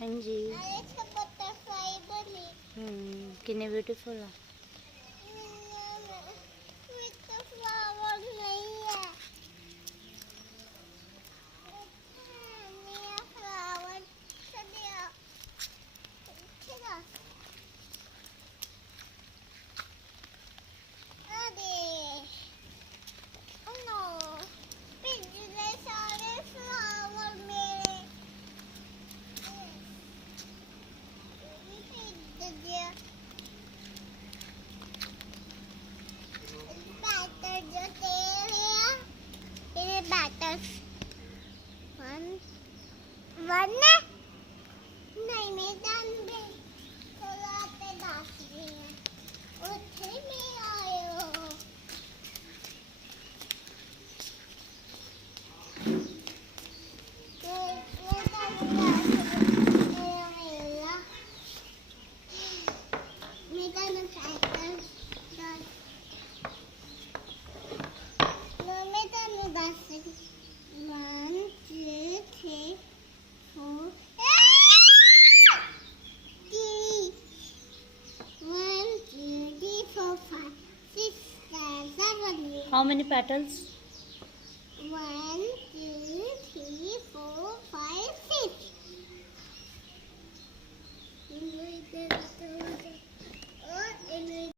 हाँ जी। बटरफ्लाई बनी। कितने ब्यूटीफुल है। तो फ्लावर नहीं है। मेरा फ्लावर चलिए चलो। अरे नो पिछले सारे फ्लावर मेरे बैटर जो तेरे हैं तेरे बैटर वन नहीं मैदान में थोड़ा पे दास रही है उठे में आयो One, two, three, four. Three. 1, 2, 3, 4, 5, 6, 7, 8. How many petals? 1, 2, 3, 4, 5, 6.